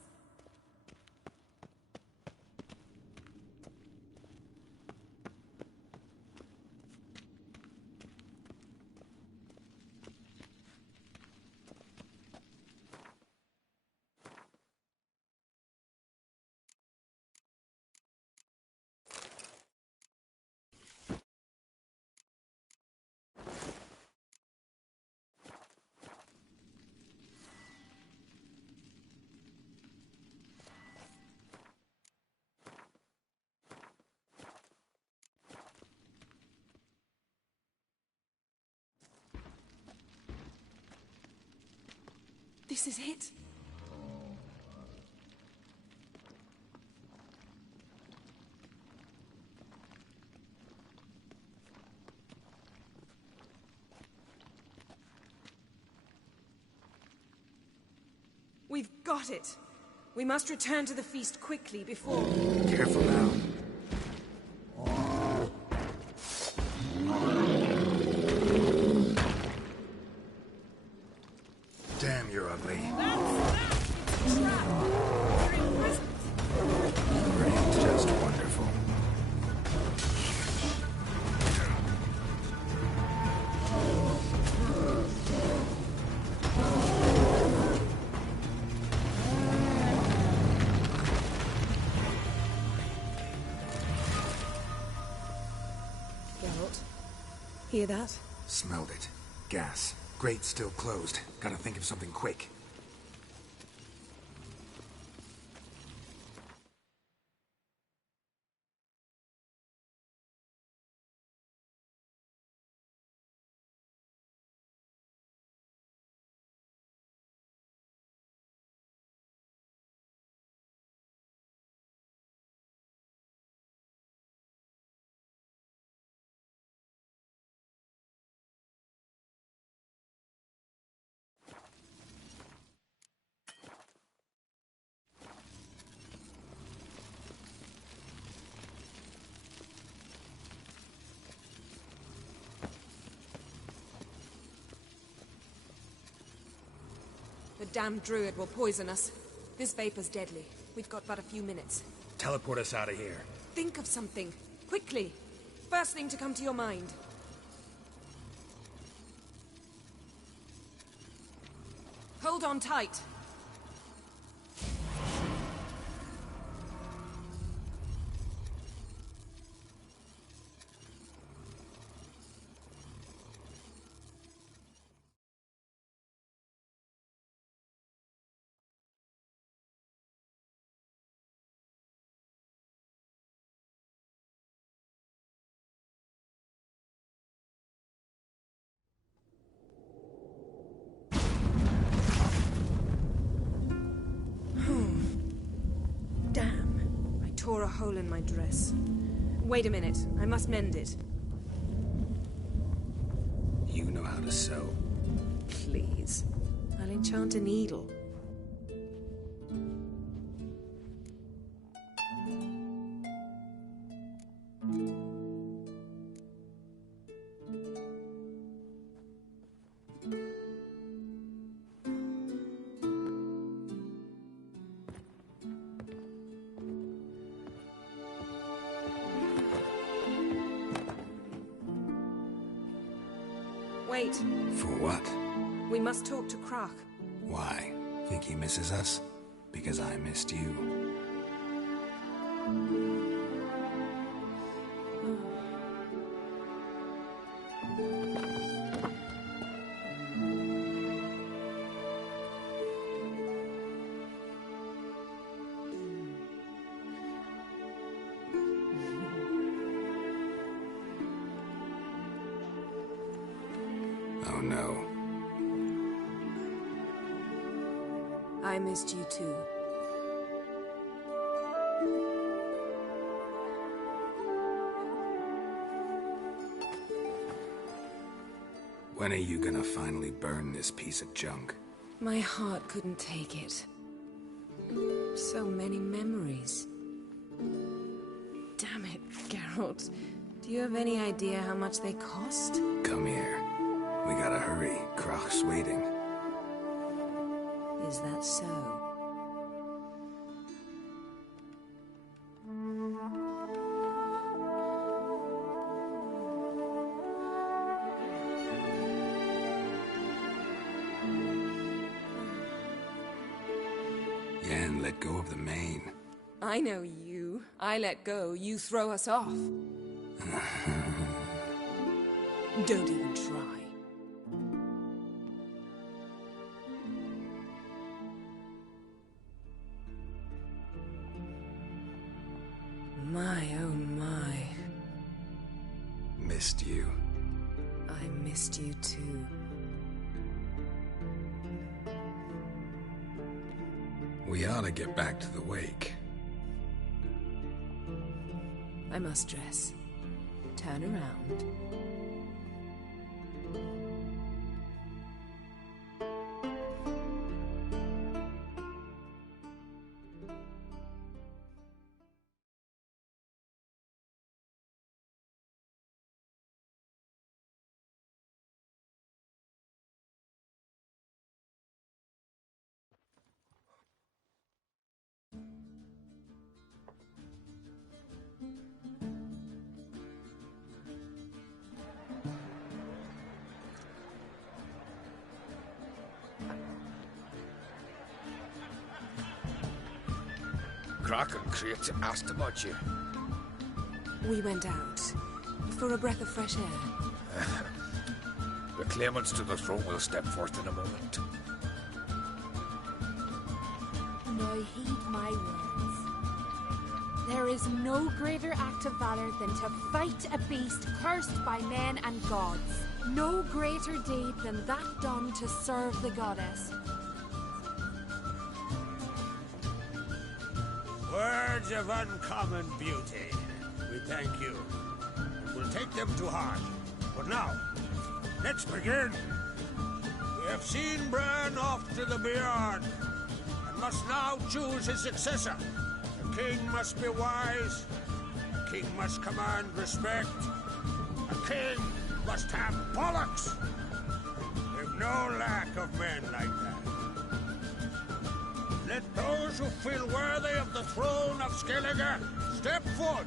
This is it. We've got it. We must return to the feast quickly before... Careful now. Hear that? Smelled it. Gas. Grate still closed. Gotta think of something quick. The damned druid will poison us. This vapor's deadly. We've got but a few minutes. Teleport us out of here. Think of something. Quickly. First thing to come to your mind. Hold on tight. Damn. I tore a hole in my dress. Wait a minute. I must mend it. You know how to sew. Please. I'll enchant a needle. Wait. For what? We must talk to Croc. Why? Think he misses us? Because I missed you. Oh no. I missed you too. When are you gonna finally burn this piece of junk? My heart couldn't take it. So many memories. Damn it, Geralt. Do you have any idea how much they cost? Come here. We gotta hurry. Croc's waiting. Is that so? Yen, let go of the mane. I know you. I let go, you throw us off. Don't even try. My, oh my. Missed you. I missed you too. We ought to get back to the wake. I must dress. Turn around. Croc and Crate asked about you. We went out. For a breath of fresh air. The claimants to the throne will step forth in a moment. Now heed my words. There is no greater act of valor than to fight a beast cursed by men and gods. No greater deed than that done to serve the goddess. Words of uncommon beauty. We thank you. We'll take them to heart. But now, let's begin. We have seen Bran off to the beyond, and must now choose his successor. The king must be wise. The king must command respect. A king must have bollocks. We've no lack of men like that. Let those who feel worthy of the throne of Skellige step forth.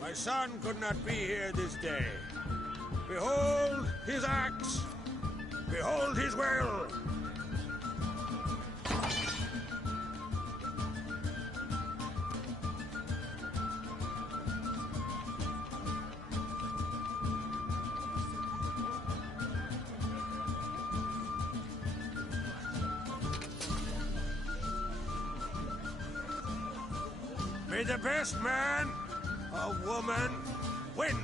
My son could not be here this day. Behold his axe. Behold his will. May the best man or woman win.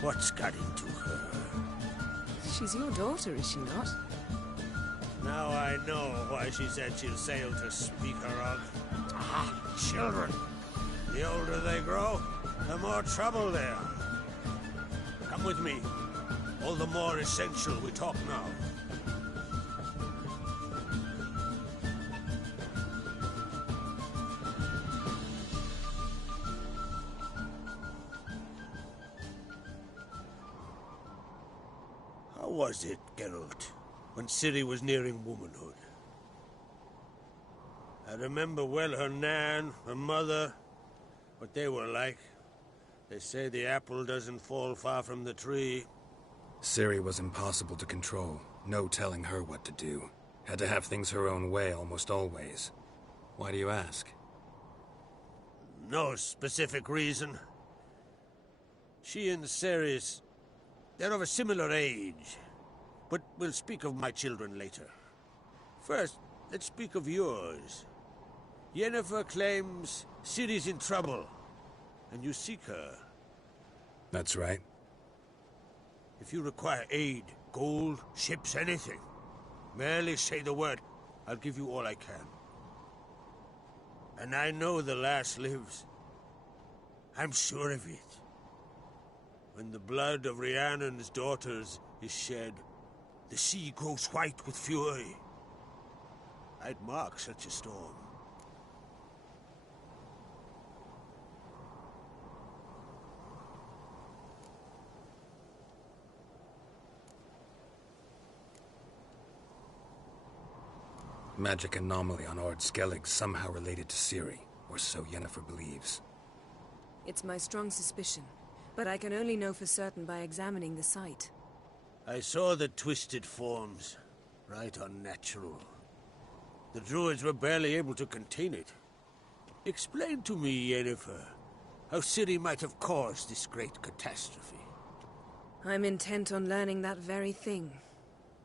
What's got into her? She's your daughter, is she not? Now I know why she said she'll sail to speak her of. Ah, children. The older they grow, the more trouble they are. Come with me. All the more essential we talk now. How was it, Geralt, when Ciri was nearing womanhood? I remember well her nan, her mother, what they were like. They say the apple doesn't fall far from the tree. Ciri was impossible to control. No telling her what to do. Had to have things her own way almost always. Why do you ask? No specific reason. She and Ceres, they're of a similar age. But we'll speak of my children later. First, let's speak of yours. Yennefer claims Ciri's in trouble, and you seek her. That's right. If you require aid, gold, ships, anything, merely say the word. I'll give you all I can. And I know the lass lives. I'm sure of it. When the blood of Rhiannon's daughters is shed, the sea grows white with fury. I'd mark such a storm. Magic anomaly on Ord Skellig somehow related to Ciri, or so Yennefer believes. It's my strong suspicion, but I can only know for certain by examining the site. I saw the twisted forms. Right unnatural. The druids were barely able to contain it. Explain to me, Yennefer, how Ciri might have caused this great catastrophe. I'm intent on learning that very thing.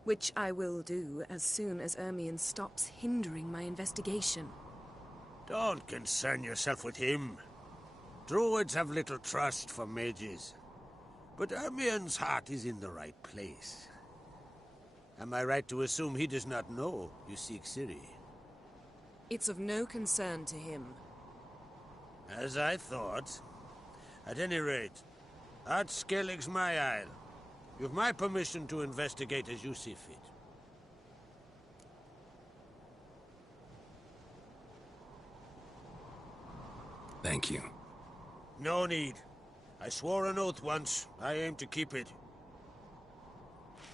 Which I will do as soon as Ermion stops hindering my investigation. Don't concern yourself with him. Druids have little trust for mages. But Ermion's heart is in the right place. Am I right to assume he does not know you seek Ciri? It's of no concern to him. As I thought. At any rate, Ard Skellig's my isle. You've my permission to investigate as you see fit. Thank you. No need. I swore an oath once. I aim to keep it.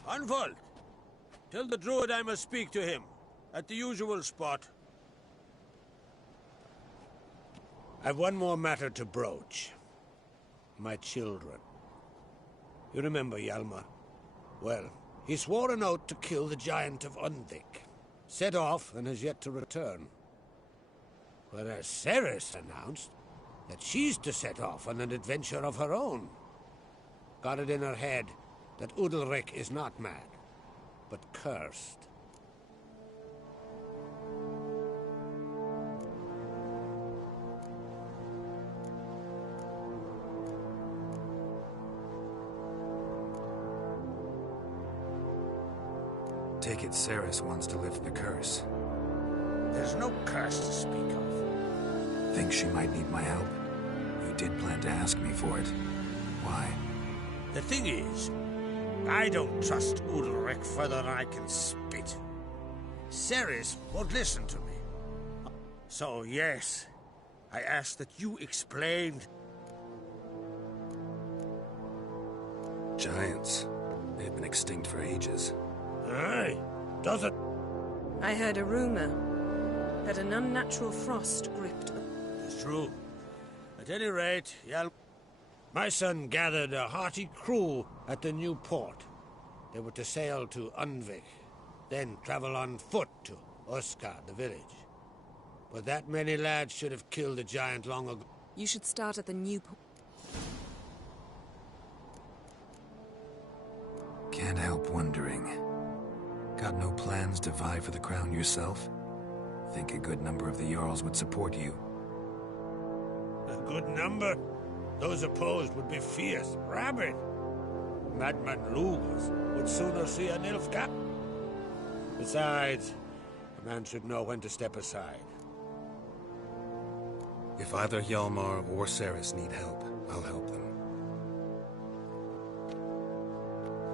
Unfold! Tell the druid I must speak to him. At the usual spot. I've one more matter to broach. My children. You remember Hjalmar? Well, he swore an oath to kill the giant of Undvik. Set off and has yet to return. Whereas Ceres announced that she's to set off on an adventure of her own. Got it in her head that Udalric is not mad, but cursed. Take it Ceres wants to lift the curse. There's no curse to speak of. Think she might need my help? You did plan to ask me for it. Why? The thing is, I don't trust Udalric further than I can spit. Ceres won't listen to me. So yes, I ask that you explain. Giants. They've been extinct for ages. Aye, does it? I heard a rumor that an unnatural frost gripped. It's true. At any rate, my son gathered a hearty crew at the new port. They were to sail to Undvik, then travel on foot to Oskar, the village. But that many lads should have killed the giant long ago. You should start at the new port. Can't help wondering. Got no plans to vie for the crown yourself? Think a good number of the Jarls would support you. A good number? Those opposed would be fierce, rabid. Madman Lugos would sooner see an elf cap. Besides, a man should know when to step aside. If either Hjalmar or Ceres need help, I'll help them.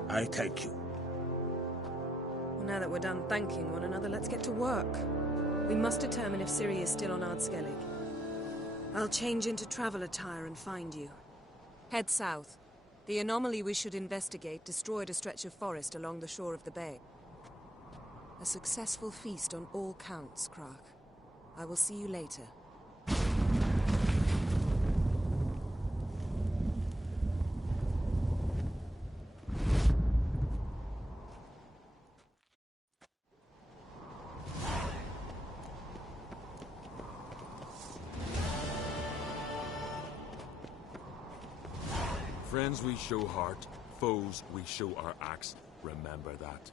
I thank you. Well, now that we're done thanking one another, let's get to work. We must determine if Ciri is still on Ardskellig. I'll change into travel attire and find you. Head south. The anomaly we should investigate destroyed a stretch of forest along the shore of the bay. A successful feast on all counts, Krak. I will see you later. Friends we show heart, foes we show our axe. Remember that.